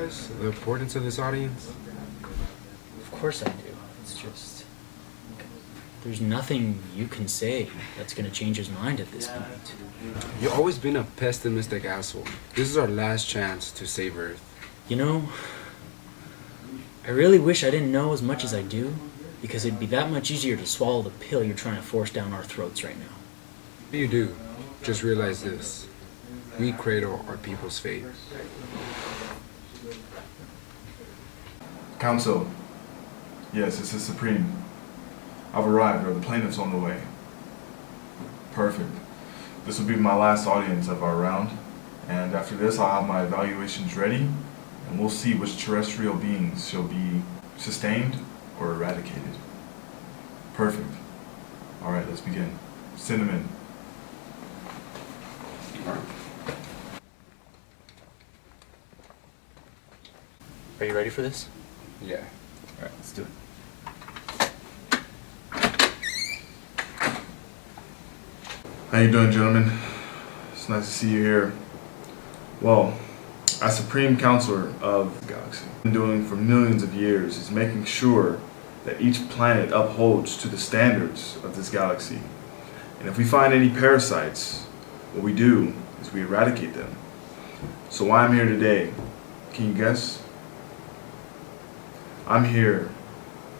realize the importance of this audience? Of course I do. It's just... there's nothing you can say that's gonna change his mind at this point. You've always been a pessimistic asshole. This is our last chance to save Earth. You know, I really wish I didn't know as much as I do, because it'd be that much easier to swallow the pill you're trying to force down our throats right now. You do. Just realize this. We cradle our people's fate. Council. Yes, this is Supreme. I've arrived, or the plaintiff's on the way. Perfect. This will be my last audience of our round, and after this I'll have my evaluations ready, and we'll see which terrestrial beings shall be sustained or eradicated. Perfect. Alright, let's begin. Send them in. Are you ready for this? Yeah. Alright, let's do it. How you doing, gentlemen? It's nice to see you here. Well, as Supreme Counselor of the Galaxy, what I've been doing for millions of years is making sure that each planet upholds to the standards of this galaxy. And if we find any parasites, what we do is we eradicate them. So why I'm here today, can you guess? I'm here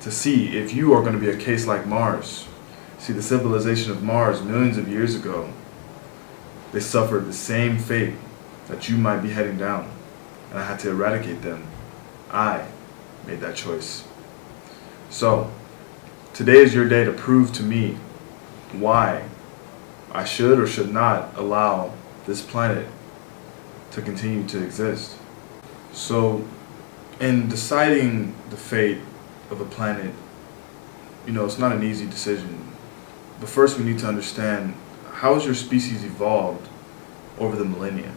to see if you are going to be a case like Mars. See, the civilization of Mars millions of years ago, they suffered the same fate that you might be heading down, and I had to eradicate them. I made that choice. So, today is your day to prove to me why I should or should not allow this planet to continue to exist. So, in deciding the fate of a planet, you know, it's not an easy decision. But first we need to understand, how has your species evolved over the millennia?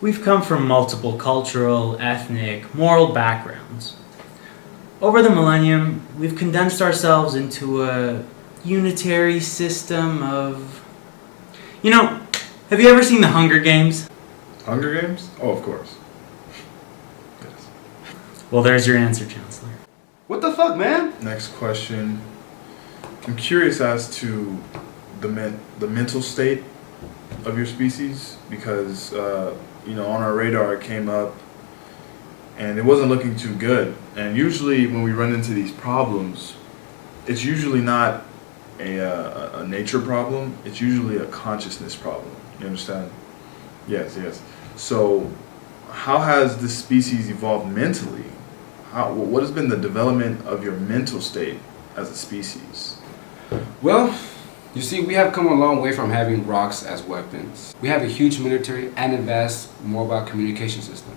We've come from multiple cultural, ethnic, moral backgrounds. Over the millennium, we've condensed ourselves into a unitary system of... You know, have you ever seen the Hunger Games? Hunger Games? Oh, of course. Yes. Well, there's your answer, Chancellor. What the fuck, man? Next question. I'm curious as to the mental state of your species, because you know, on our radar it came up and it wasn't looking too good. And usually when we run into these problems, it's usually not a nature problem, it's usually a consciousness problem. You understand? Yes, yes. So how has this species evolved mentally? What has been the development of your mental state as a species? Well, you see, we have come a long way from having rocks as weapons. We have a huge military and a vast mobile communication system.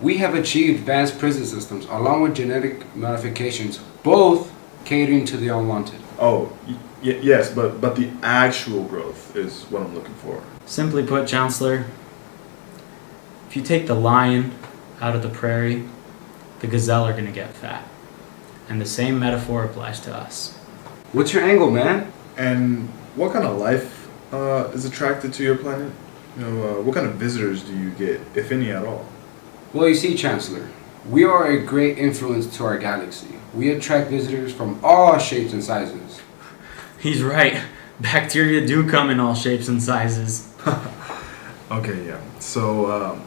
We have achieved advanced prison systems along with genetic modifications, both catering to the unwanted. Oh, yes, but the actual growth is what I'm looking for. Simply put, Chancellor, if you take the lion out of the prairie, the gazelle are going to get fat. And the same metaphor applies to us. What's your angle, man? And what kind of life is attracted to your planet? You know, what kind of visitors do you get, if any at all? Well, you see, Chancellor, we are a great influence to our galaxy. We attract visitors from all shapes and sizes. He's right. Bacteria do come in all shapes and sizes. Okay, yeah. So,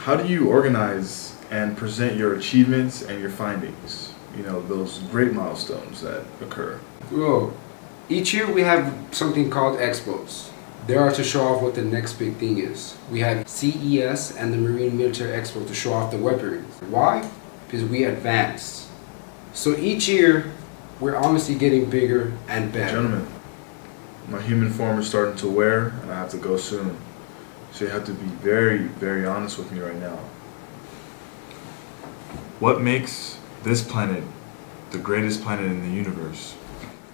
how do you organize and present your achievements and your findings? You know, those great milestones that occur. Well, each year we have something called expos. They are to show off what the next big thing is. We have CES and the Marine Military Expo to show off the weaponry. Why? Because we advance. So each year, we're honestly getting bigger and better. Gentlemen, my human form is starting to wear, and I have to go soon. So you have to be very, very honest with me right now. What makes this planet the greatest planet in the universe?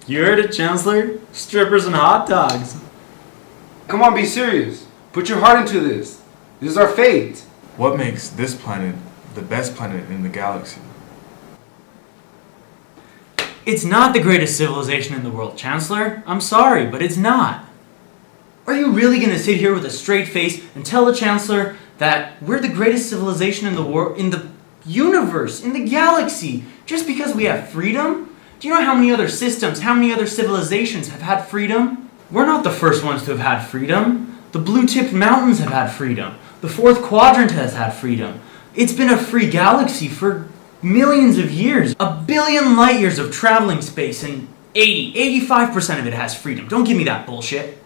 You heard it, Chancellor. Strippers and hot dogs. Come on, be serious. Put your heart into this. This is our fate. What makes this planet the best planet in the galaxy? It's not the greatest civilization in the world, Chancellor. I'm sorry, but it's not. Are you really going to sit here with a straight face and tell the Chancellor that we're the greatest civilization in the world, in the universe, in the galaxy, just because we have freedom? Do you know how many other systems, how many other civilizations have had freedom? We're not the first ones to have had freedom. The blue-tipped mountains have had freedom. The fourth quadrant has had freedom. It's been a free galaxy for millions of years. 1 billion light years of traveling space, and 85% of it has freedom. Don't give me that bullshit.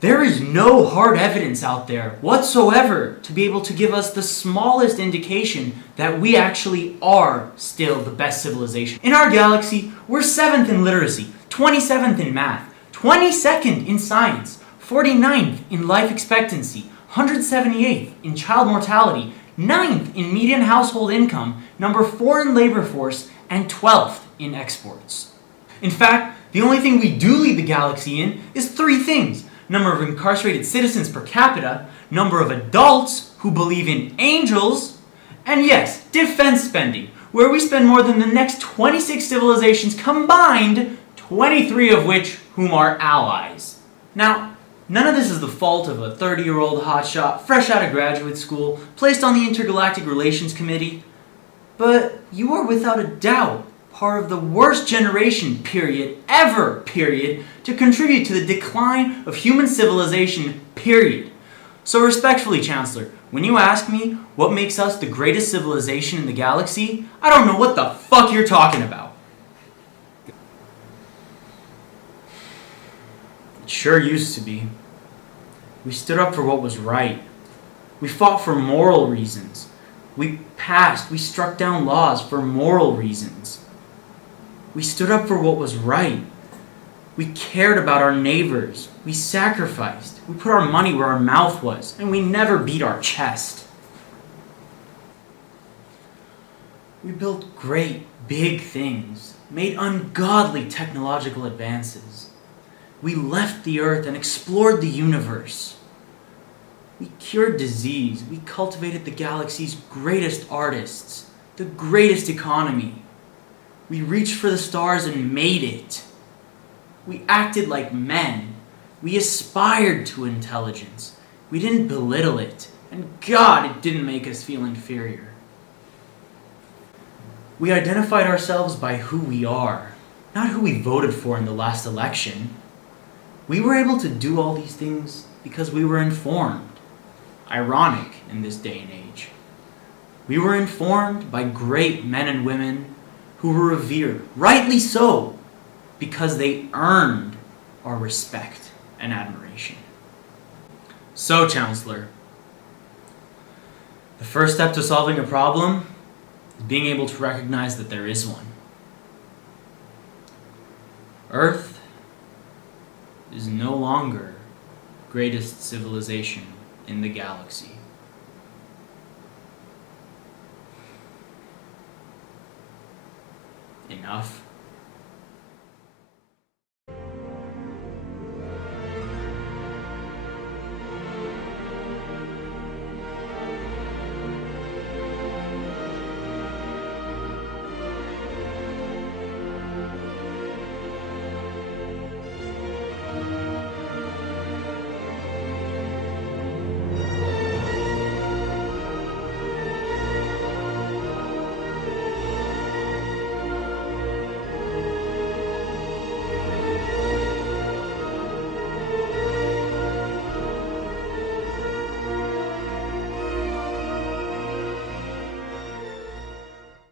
There is no hard evidence out there whatsoever to be able to give us the smallest indication that we actually are still the best civilization. In our galaxy, we're 7th in literacy, 27th in math, 22nd in science, 49th in life expectancy, 178th in child mortality, 9th in median household income, number 4 in labor force, and 12th in exports. In fact, the only thing we do lead the galaxy in is 3 things: number of incarcerated citizens per capita, number of adults who believe in angels, and yes, defense spending, where we spend more than the next 26 civilizations combined, 23 of which whom are allies. Now, none of this is the fault of a 30-year-old hotshot fresh out of graduate school, placed on the Intergalactic Relations Committee, but you are without a doubt part of the worst generation, period, ever, period, to contribute to the decline of human civilization, period. So respectfully, Chancellor, when you ask me what makes us the greatest civilization in the galaxy, I don't know what the fuck you're talking about. It sure used to be. We stood up for what was right. We fought for moral reasons. We struck down laws for moral reasons. We stood up for what was right. We cared about our neighbors. We sacrificed. We put our money where our mouth was, and we never beat our chest. We built great, big things, made ungodly technological advances. We left the earth and explored the universe. We cured disease. We cultivated the galaxy's greatest artists, the greatest economy. We reached for the stars and made it. We acted like men. We aspired to intelligence. We didn't belittle it. And God, it didn't make us feel inferior. We identified ourselves by who we are, not who we voted for in the last election. We were able to do all these things because we were informed. Ironic in this day and age. We were informed by great men and women who were revered, rightly so, because they earned our respect and admiration. So, Chancellor, the first step to solving a problem is being able to recognize that there is one. Earth is no longer the greatest civilization in the galaxy. Enough